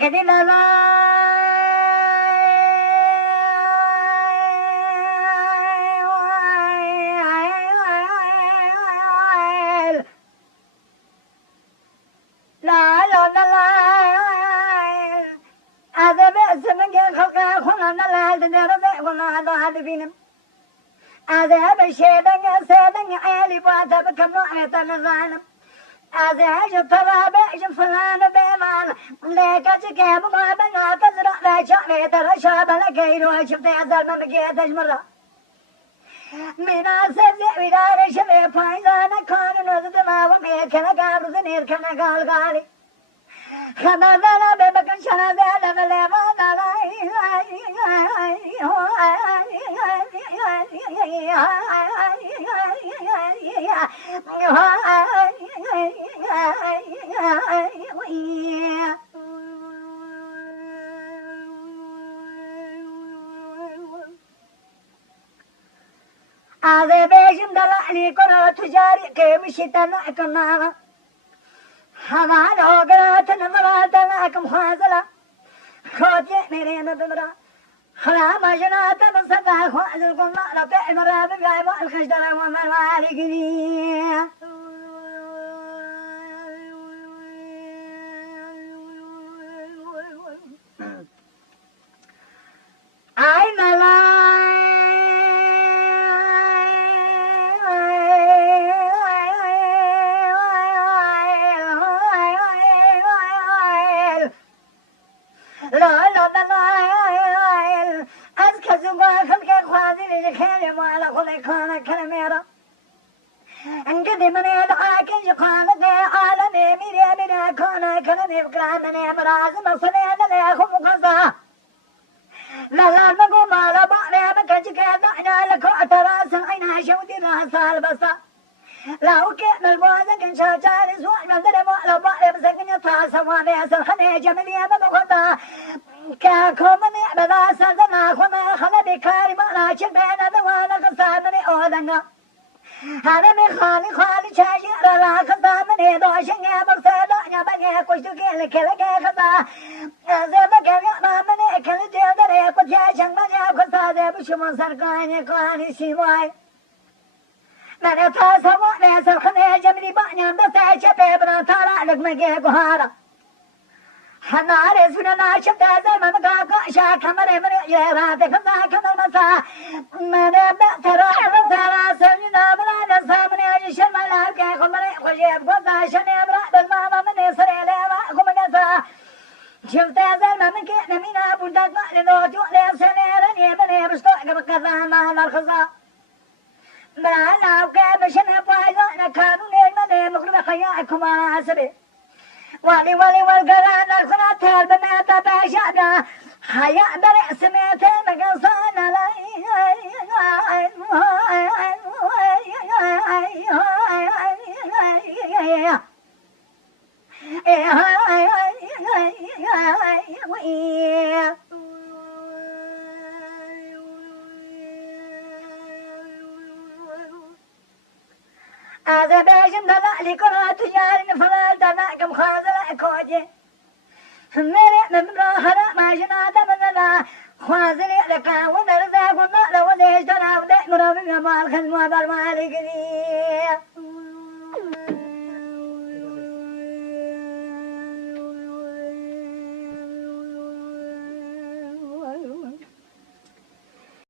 قدي لا لا لا لا لا هذا بأس من خلق خلنا لا تدرس ولا ضاد فينا هذا بشيدنا سيدنا عالي بعد بكم نوعية الظالم هذا جفلا بيج فلان بيمان ليك تجيب ما بنا تزرع لا شعبي ترى شعب لكي وشفت هذا ما بقيت أجمرة من أسد ودار شبه فايزانا كان نزد ما وميكنا قابل زنير كنا قال قالي خبرنا ببكن شنزانا بلما هذا بيجم دلعني كنا تجاري كمشي تنعكنا همان أوقات نمرات لكم خازلة خوتي مريم بمرا خلا ما جنات بصدق خوازل كنا لطع مرا بجايب الخشدر ومن والقني عين انقدم من يدعاك يقال ذي عالمي من يمين كون كلمي بكرام من يمراز مصنين ليكم قصا لا نقوم على بعض مكجك دعنا لك اعتراس عينا شودي راس البصا لو كان البوزك ان شاجار سوء من ذنب على بعض بسكن يطاس وانيس الخني جميل يمن غدا كاكم من يعبدا سازنا خنا خلبي كارم على شبين دوانا قصا من اودنا هذا من خالي شاجر لا خطا من يدوشن يا مقصد يا بني كشتك لك خطا زبك يا ما من كل جدر يا كشاشن ما يا خطا ذا بشم سرقان كان سيواي من تاسمو ناس خني جملي بانيا بس شباب طالع لك مجي قهارة حنار سننا شفت زمان مقاقع شاك من يرات خطا كمل مسا من ترى ترى سننا بلا نسامن يا شمال كي خمر خجيب قطع شني برا بالماما من يصير لما خم قطع شفت زمان من كي نمينا بودك ما لدوجو لسنيرن يمن بستوك بقطع ما نرخصا ما لو كان شنو بايزا كانوا من مخرب خياكم عسبي ولي والقران الخناتر بميتا باشادا حياء برأس ميتا مقصانا هذا بيجم دلالي كرة تجاري فلال دلاكم خازل كوجي مري من براخرة ما جنات مننا خازل لك ونرزاق ونقل ونشترى ودأ مرابي مال خدمة بالمالك دي